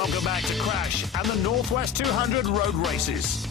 Welcome back to Crash and the Northwest 200 road races.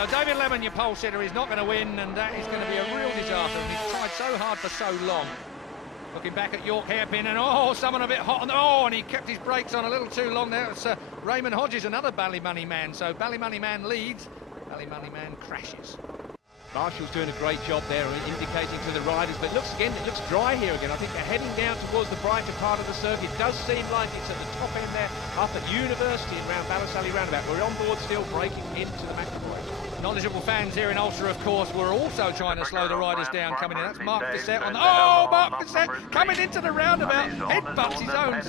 So David Lemon, your pole sitter, is not going to win, and that is going to be a real disaster. And he's tried so hard for so long. Looking back at York hairpin, and someone a bit hot on and he kept his brakes on a little too long there. It's Raymond Hodges, another Ballymoney man. So Ballymoney man leads, Ballymoney man crashes. Marshall's doing a great job there, indicating to the riders, but it looks dry here again. I think they're heading down towards the brighter part of the circuit. It does seem like it's at the top end there, up at University and round Ballymoney roundabout. We're on board still, breaking into the McAvoy. Knowledgeable fans here in Ulster, of course, were also trying to slow the riders down coming in. That's Mark Bissett on Mark Bissett coming into the roundabout, headbutts his own.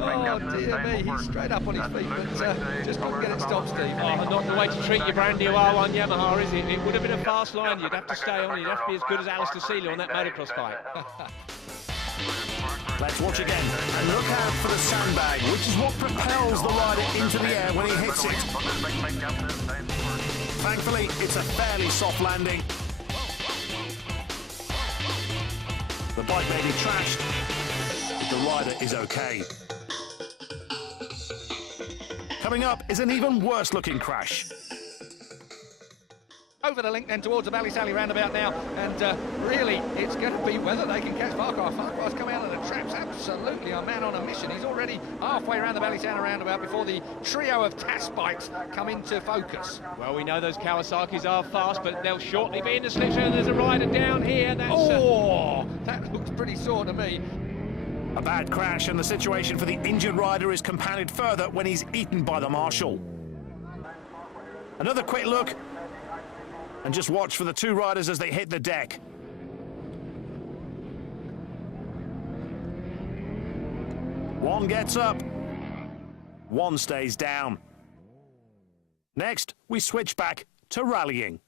Oh dear me, he's straight up on his feet, but just couldn't get it stopped, Steve. Oh, not the way to treat your brand new R1 Yamaha, is it? It would have been a fast line. You'd have to stay on. You'd have to be as good as Alistair Seeley on that motocross bike. Let's watch again and look out for the sandbag, which is what propels the rider into the air when he hits it. Thankfully, it's a fairly soft landing. The bike may be trashed, but the rider is okay. Coming up is an even worse looking crash. Over the link then towards the Ballysally roundabout now, and really it's going to be whether they can catch Farquhar. Farquhar's coming out of the traps, absolutely a man on a mission. He's already halfway around the Ballysally roundabout before the trio of TAS bikes come into focus. Well, we know those Kawasaki's are fast, but they'll shortly be in the slipstream. There's a rider down here. That looks pretty sore to me. A bad crash, and the situation for the injured rider is compounded further when he's eaten by the marshal. Another quick look, and just watch for the two riders as they hit the deck. One gets up, one stays down. Next, we switch back to rallying.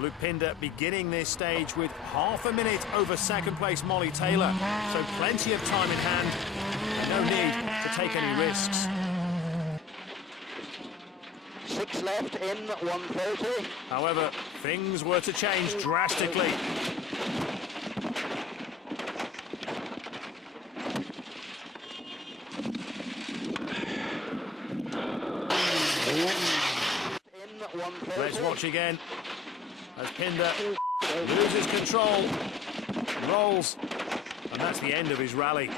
Lupinda beginning this stage with half a minute over second place Molly Taylor, so plenty of time in hand and no need to take any risks. 6 left in 130. However, things were to change drastically. Let's watch again as Pinder loses control, rolls, and that's the end of his rally.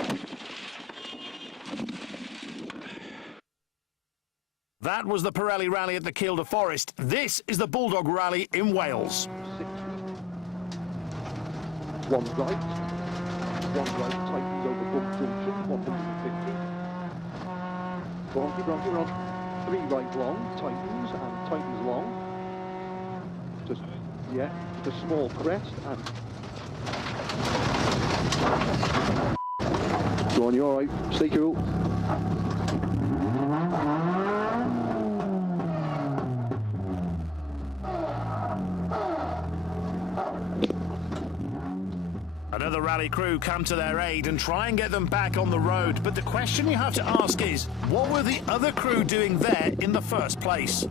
That was the Pirelli rally at the Kielder Forest. This is the Bulldog rally in Wales. 1 right, tightens over bump junction, 150. Bronchi, on. 3 right long, tightens long. Just, the small crest and... Go on, you're all right, stay cool. Another rally crew come to their aid and try and get them back on the road. But the question you have to ask is, what were the other crew doing there in the first place?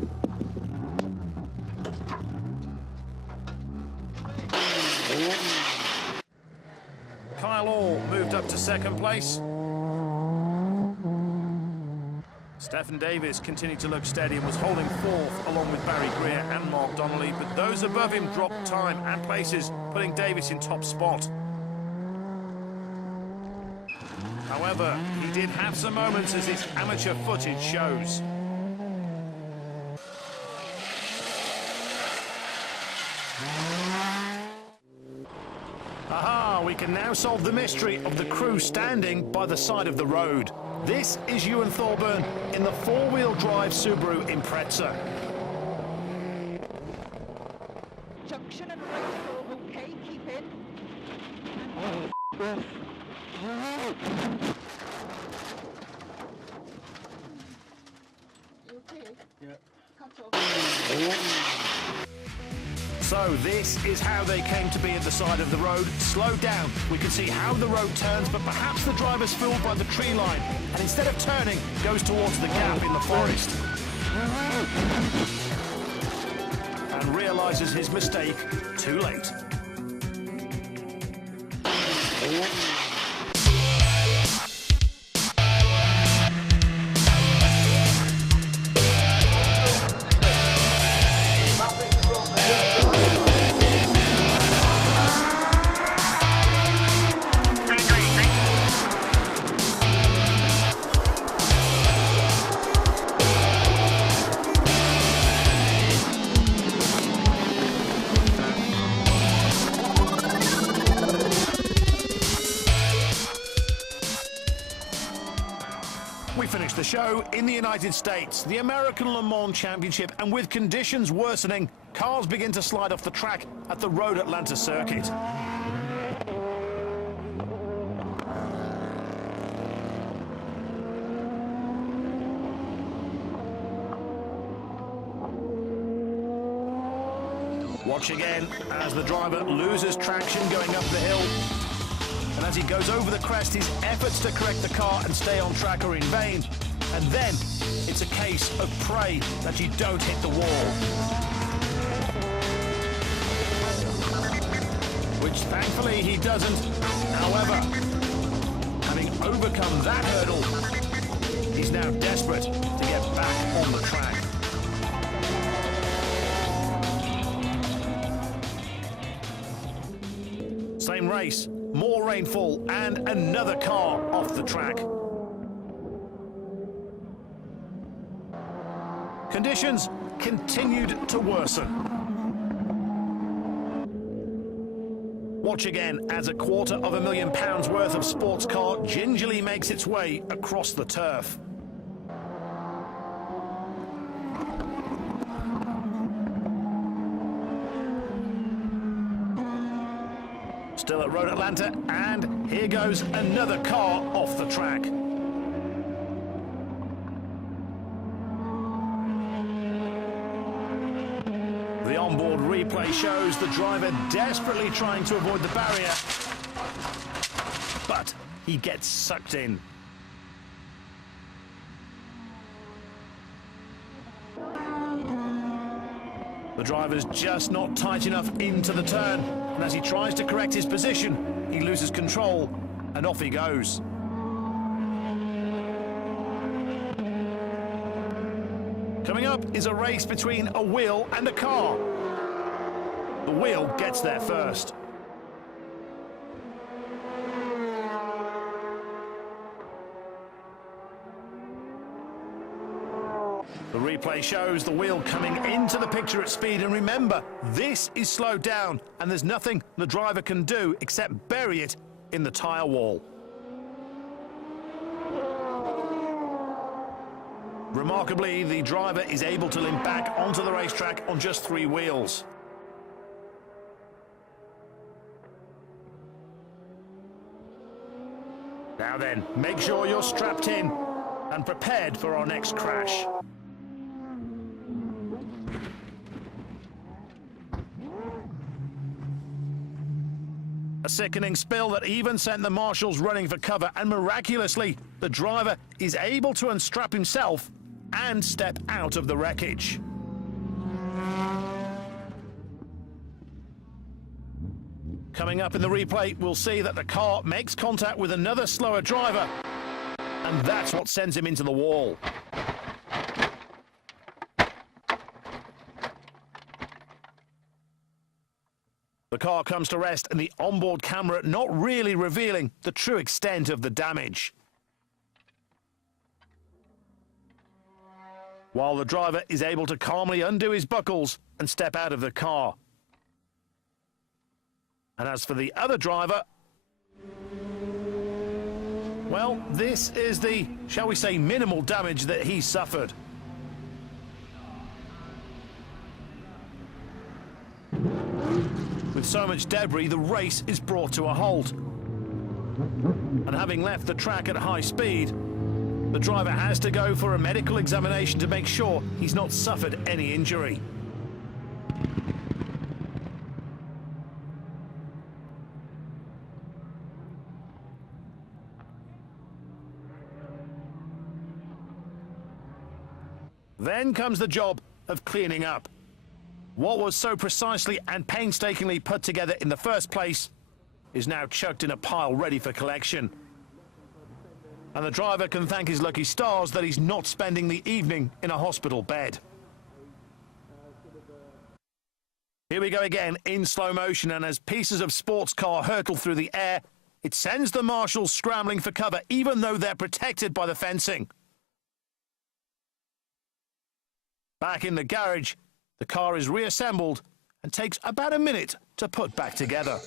Kyle Orr moved up to second place. Stephen Davis continued to look steady and was holding fourth along with Barry Greer and Mark Donnelly, but those above him dropped time and places, putting Davis in top spot. However, he did have some moments, as his amateur footage shows. Aha, we can now solve the mystery of the crew standing by the side of the road. This is Ewan Thorburn in the four-wheel drive Subaru Impreza. Junction and right four, okay, keep in. You okay? Yeah. Cut off. So this is how they came to be at the side of the road. Slowed down, we can see how the road turns, but perhaps the driver's fooled by the tree line, and instead of turning, goes towards the gap in the forest. And realises his mistake too late. We finished the show in the United States, the American Le Mans Championship, and with conditions worsening, cars begin to slide off the track at the Road Atlanta circuit. Watch again as the driver loses traction going up the hill. And as he goes over the crest, his efforts to correct the car and stay on track are in vain. And then it's a case of pray that you don't hit the wall. Which thankfully he doesn't. However, having overcome that hurdle, he's now desperate to get back on the track. Same race, more rainfall, and another car off the track. Conditions continued to worsen. Watch again as £250,000 worth of sports car gingerly makes its way across the turf. Still at Road Atlanta, and here goes another car off the track. The onboard replay shows the driver desperately trying to avoid the barrier, but he gets sucked in. The driver's just not tight enough into the turn, and as he tries to correct his position, he loses control, and off he goes. Coming up is a race between a wheel and a car. The wheel gets there first. The replay shows the wheel coming into the picture at speed, and remember, this is slowed down and there's nothing the driver can do except bury it in the tyre wall. Remarkably, the driver is able to limp back onto the racetrack on just 3 wheels. Now then, make sure you're strapped in and prepared for our next crash. A sickening spill that even sent the marshals running for cover, and miraculously, the driver is able to unstrap himself and step out of the wreckage. Coming up in the replay, we'll see that the car makes contact with another slower driver, and that's what sends him into the wall. The car comes to rest, and the onboard camera not really revealing the true extent of the damage. while the driver is able to calmly undo his buckles and step out of the car. And as for the other driver, well, this is the, shall we say, minimal damage that he suffered. With so much debris, the race is brought to a halt. And having left the track at high speed, the driver has to go for a medical examination to make sure he's not suffered any injury. Then comes the job of cleaning up. What was so precisely and painstakingly put together in the first place is now chucked in a pile ready for collection. And the driver can thank his lucky stars that he's not spending the evening in a hospital bed. Here we go again in slow motion, and as pieces of sports car hurtle through the air, it sends the marshals scrambling for cover even though they're protected by the fencing. Back in the garage, the car is reassembled and takes about a minute to put back together.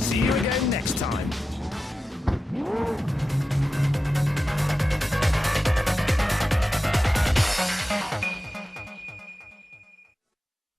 See you again next time.